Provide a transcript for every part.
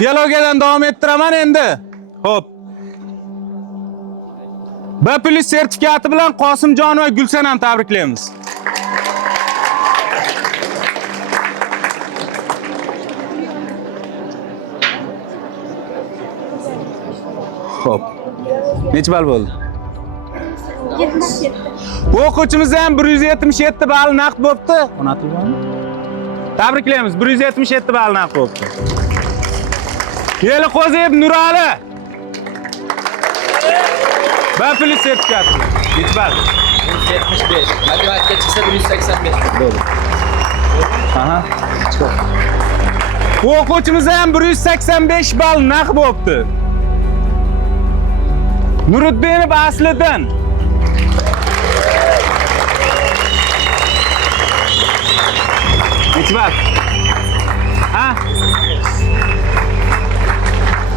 Dialogadan davom ettiraman endi. Xo'p. B+ sertifikati bilan Qosimjon va Gulsanam tabriklaymiz. Xo'p. Necha ball bo'ldi? 77. Bu o'quvchimiz ham 177 ball naqd bo'pti. Unatilganmi? Tabriklaymiz. 177 ball naqd bo'pti. Yeliqo'ziyev Nurali. B+ sertifikati. Necha ball? 175. Matematika chiqsa 185. Bo'ldi. Aha. Chiq. Bu o'quvchimiz ham 185 ball naqd bo'pti. Nuriddinov Asliddin. Necha ball? Ha?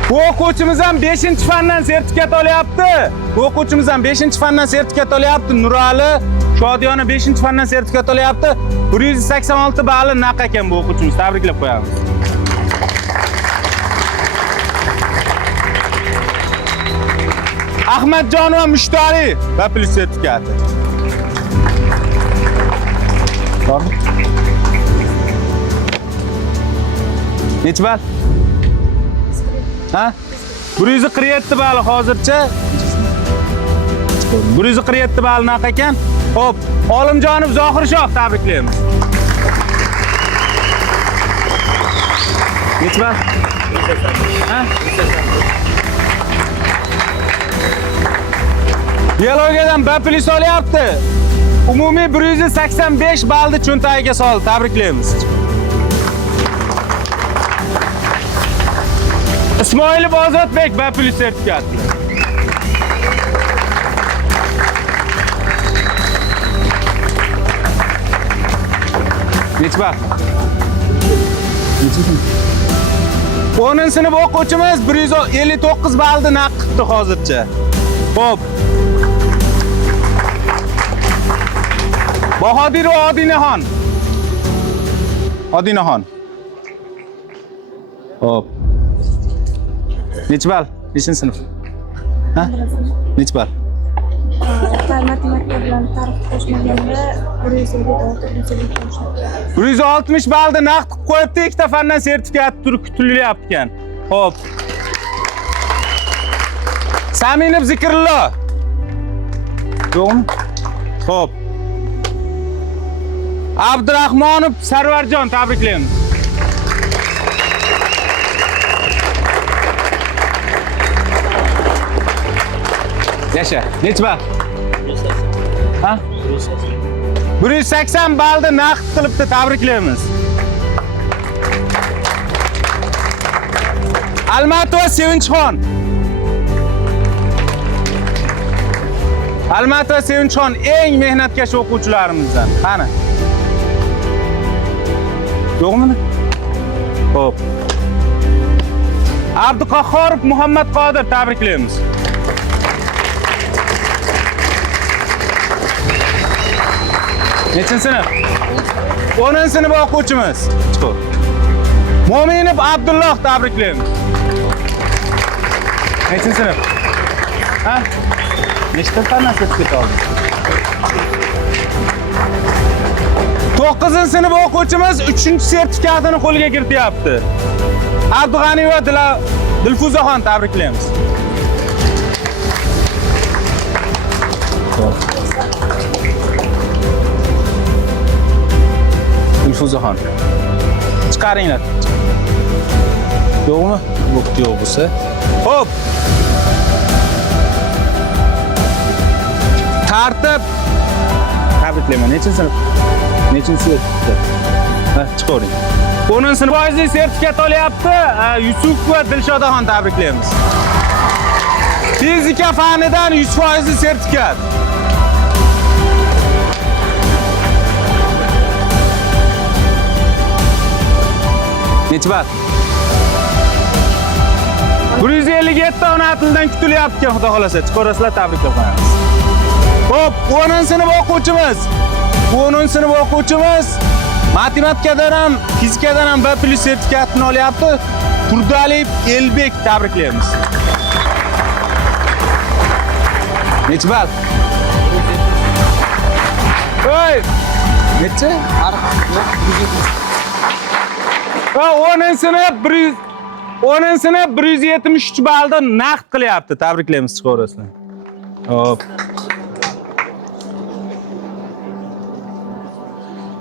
Bu o'quvchimiz ham 5-fandan sertifikat olyapti. Bu o'quvchimiz ham 5-fandan sertifikat olyapti. Nurali Shodiyona 5-fandan sertifikat olyapti. 186 balli naq ekan bu o'quvchimiz. Tabriklab qo'yamiz. Ahmadjonova Mushtari B+ sertifikati. Bormi? Necha ball? Ha? 147 ball hozircha. 147 ball naq ekan. Xo'p, Olimjonov Zohirshoh tabriklaymiz. Necha ball? Ha? Dialogadan B+ olyapti. Umumiy 185 ballni cho'ntagiga soldi. Tabriklaymiz. Ismoilov Ozodbek B+ sertifikati. Necha ball? 10-sinf o'quvchimiz 159 ballni naq qildi hozircha. Xo'p. Bahodirov Odinaxon. Odinaxon. Xo'p. Necha ball? 5-sinf. Ha? Necha ball? Matematika bilan tarix qo'shmaganda 156. 160 ballni naqd qilib qo'yibdi. Ikkita fandan sertifikat kutilyapti ekan. Xo'p. Saminov Zikrullo. Yo'qmi? Xo'p. Abdurahmonov Sarvarjon tabriklaymiz. Yasha, necha ball? 180. Ha? 180 ballni naqd qilibdi, tabriklaymiz. Almatova Sevinchxon. Almatova Sevinchxon eng mehnatkash o'quvchilarimizdan. Qani? Yo'qmi? Xo'p. Abduqahhorov Muhammad Qodir tabriklaymiz. Nechinchi sinf? 10-sinf o'quvchimiz. Chiqib. Mo'minov Abdulloh tabriklaymiz. Nechinchi sinf? Ha? Nechta fandan sertifikat oldi? 9-sinf o'quvchimiz 3-sertifikatini qo'lga kirityapti. Abdug'aniyeva Dilfuzaxon tabriklaymiz. Dilfuzaxon. Chiqaringlar. Yo'qmi? Bo'pti, yo'q bo'lsa. Xo'p. Tartib. Tabriklayman. Nechinchi sinf? Nechinchi sertifikat? Ha, chiqavering. 10-sinf foizli sertifikat olyapti. Yusuf va Dilshodaxon tabriklaymiz. Fizika fanidan 100% sertifikat. Necha ball? 157 ona tildan kutilyapti, xudo xolasa. Chiqarasizlar, tabriklab qo'yamiz. Xo'p, 10-sinf o'quvchimiz. 10-sinf o'quvchimiz matematikadan ham, fizikadan ham B+ sertifikatini olyapti. Turdaliyev Elbek tabriklaymiz. Necha ball? Hey! Necha? Ha, 10-sini 173 ballda naqd qilyapti. Tabriklaymiz skorasini. Hop.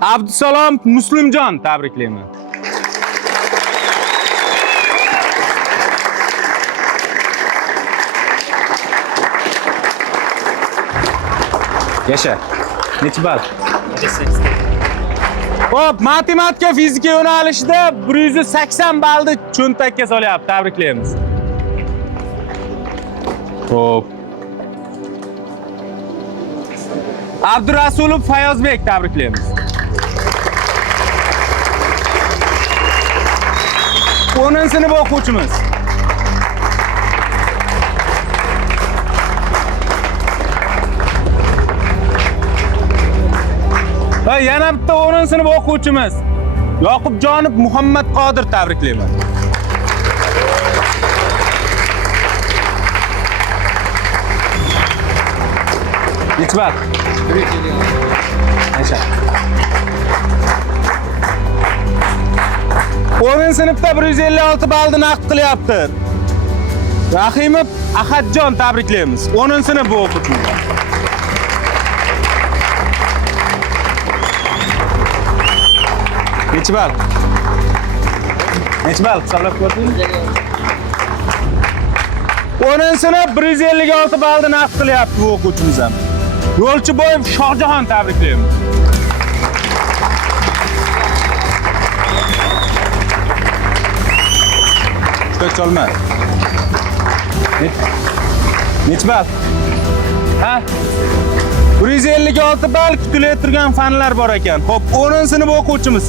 Abdusalom Muslimjon tabriklayman. Yasha. Necha ball? 80. Hop, matematika, fizika yo'nalishida 180 ballni cho'ntakka solyapti. Tabriklaymiz. Hop. Abdurasulov Fayozbek tabriklaymiz. 10-sinf o'quvchimiz. Va yana bitta 10-sinf o'quvchimiz. Yoqubjonov Muhammad Qodir tabriklayman. Necha ball? 10-sinfda 156 ballni naqd qilyapti. Rahimov Ahadjon tabriklaymiz. 10-sinf o'quvchimiz. Necha ball? Necha ball? Hisoblab ko'rdingmi? 10-sinf 156 ballni naqd qilyapti bu o'quvchimiz ham. Yo'lchiboyev Shohjahon tabriklaymiz. Necha olma? Necha ball? Ha? 156 ball kutilayotgan fanlar bor ekan. Xo'p, 10-sinf o'quvchimiz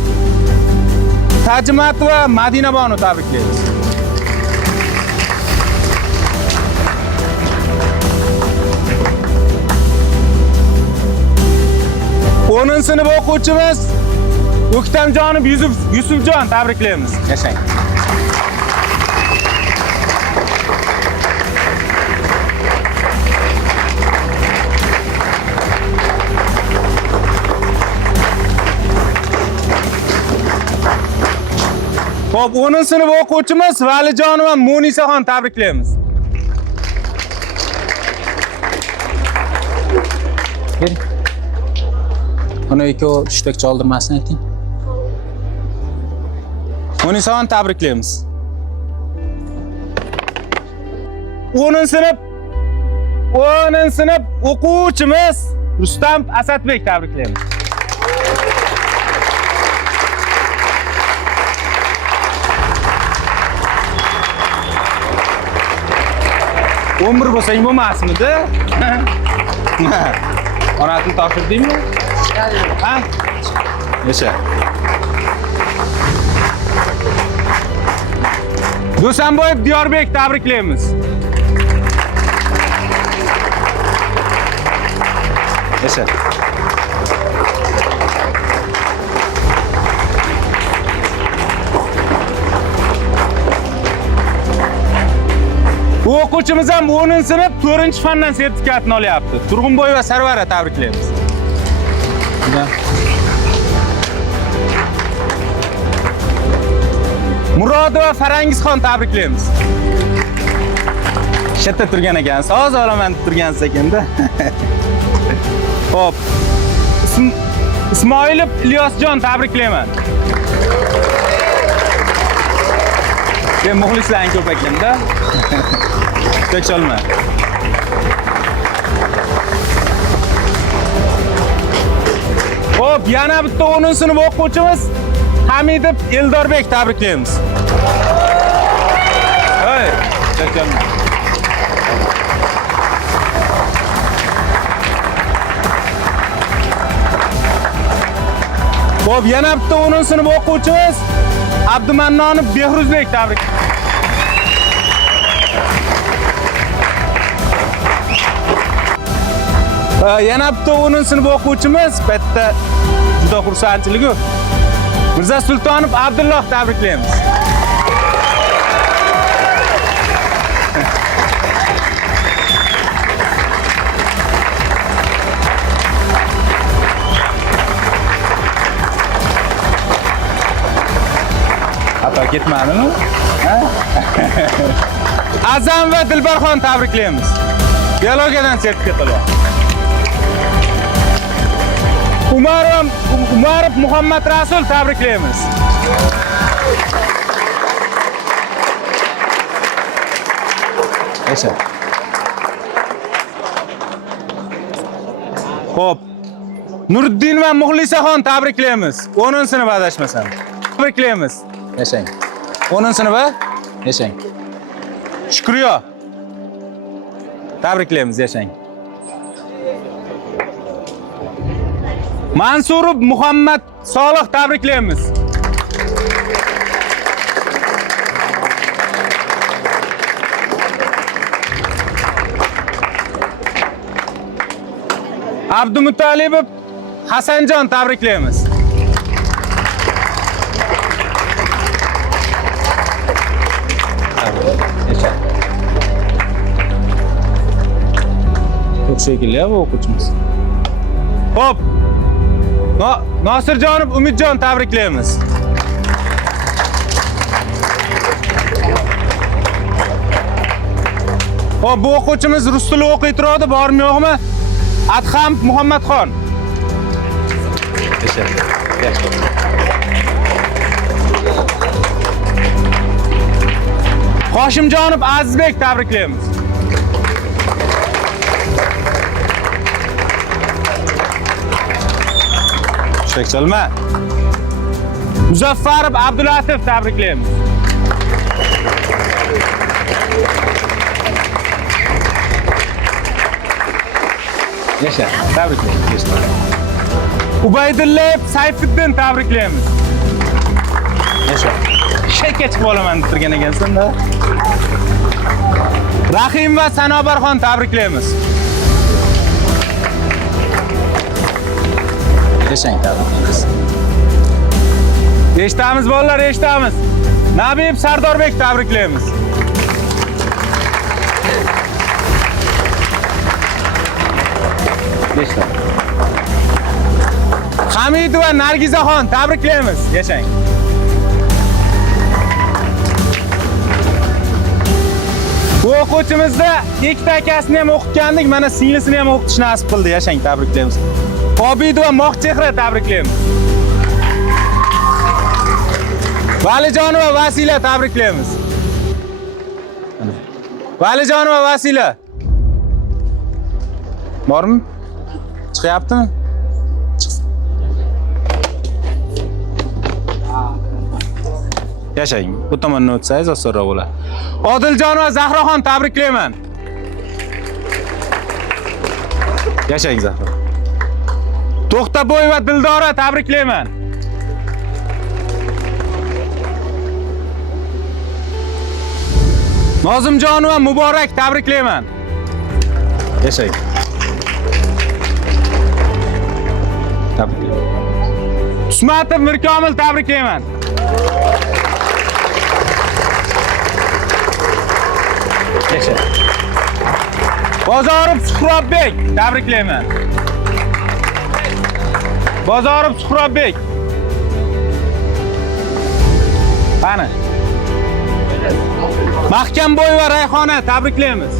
Tajimatova Madina Bonu tabriklaymiz. Sinf o'quvchimiz O'ktamjonov Yusufjon tabriklaymiz. Yashang. Xo'p, 10-sinf o'quvchimiz Valijonova Munisaxon tabriklaymiz. Bering. Uni ikkovi tushdak choldirmasini ayting. Munisaxon tabriklaymiz. 10-sinf o'quvchimiz Rustam Asadbek tabriklaymiz. Umr bo'lsang bo'lmasmidi? Onatni topshirdingmi? Ha? Yasha. Do'sanboyev Diyorbek tabriklaymiz. Yasha. Bu o'quvchimiz ham 10-sinf 4-fandan sertifikatini olyapti. Turg'unboyeva Sarvara tabriklaymiz. Murodova Farangizxon tabriklaymiz. Shetda turgan ekansiz, hozir olaman deb turgansiz ekanda. Xo'p. Ismoilov Ilyosjon tabriklayman. Men muxlislaring ko'p ekanda. Tekshirma. Xo'p, yana bitta 10-sinf o'quvchimiz Hamidov Eldorbek tabriklaymiz. Hey, tekshirma. Xo'p, yana bitta 10-sinf o'quvchimiz Abdumannonov Behruzbek tabrik. Yana bitta 10-sinf o'quvchimiz bitta juda xursandchiligi. Mirza Sultonov Abdulloh tabriklaymiz. ketmadimi? Ha? Azam va Dilbarxon tabriklaymiz. Biologiyadan sertifikat olyapti. Umarov Muhammad Rasul tabriklaymiz. Yasha. Xo'p. Nuriddin va Muxlisaxon tabriklaymiz. 10-sinf adashmasam. Tabriklaymiz. Yashang. 10-sinf yashang. Shukriyo. Tabriklaymiz, yashang. Mansurov Muhammad Solih tabriklaymiz. Abdumuttalibov Hasanjon tabriklaymiz. Çok şekilli bu o'quvchimiz. Hop. Nosirjonov Umidjon tabriklaymiz. Hop, bu o'quvchimiz rus tili o'qiy turadi, bormi yo'qmi? Adham Muhammadxon. Hoshimjonov Azizbek tabriklaymiz. Shekchalma. Muzaffarov Abdulatif tabriklaymiz. Yasha, tabriklaymiz. Ubaydullayev Sayfiddin tabriklaymiz. Yasha. Shekka chiqib olaman deb turgan ekansan-da. Rahim va Sanobarxon tabriklaymiz. Yashang, tabriklaymiz. Eshitamiz bolalar, eshitamiz. Nabib Sardorbek tabriklaymiz. Yashang. Hamidova Nargizaxon tabriklaymiz. Yashang. Bu o'quvchimizda ikkita akasini ham o'qitgandik, mana singlisini ham o'qitish nasib qildi. Yashang, tabriklaymiz. Obidova Moqchehra tabriklaymiz. Valijonova Vasila tabriklaymiz. Valijonova Vasila. Bormi? Chiqyaptimi? Yashang. Bu tomondan o'tsangiz osonroq bo'ladi. Odiljonova Zahraxon tabriklayman. Yashang Zahra. To'xtaboyeva Dildora tabriklayman. Nozimjonova Muborak tabriklayman. Yashang. Tabriklayman. Usmatov Mirkomil tabriklayman. Yashang. Bozorov Suhrobbek tabriklayman. Bozorov Suhrobbek. Qani? Mahkamboy va Rayhona tabriklaymiz.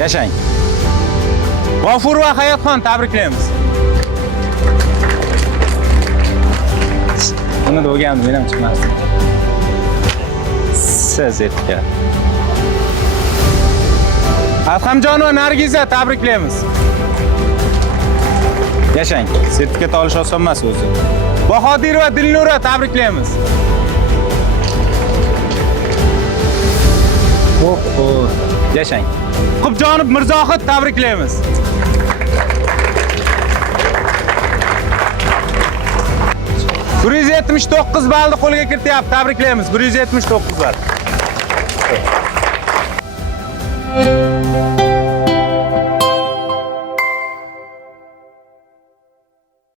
Yashang. G'ofur va Hayotxon tabriklaymiz. Buni da o'rgandim, men ham chiqmasdim. Sizga. Adhamjonova Nargiza tabriklaymiz. Yashang. Sertifikat olish oson emas o'zi. Bahodirova Dilnura tabriklaymiz. Yashang. Qubjonov Mirzohid tabriklaymiz. Bir 179 ballni qo'lga kirityapti. Tabriklaymiz. 179 ball.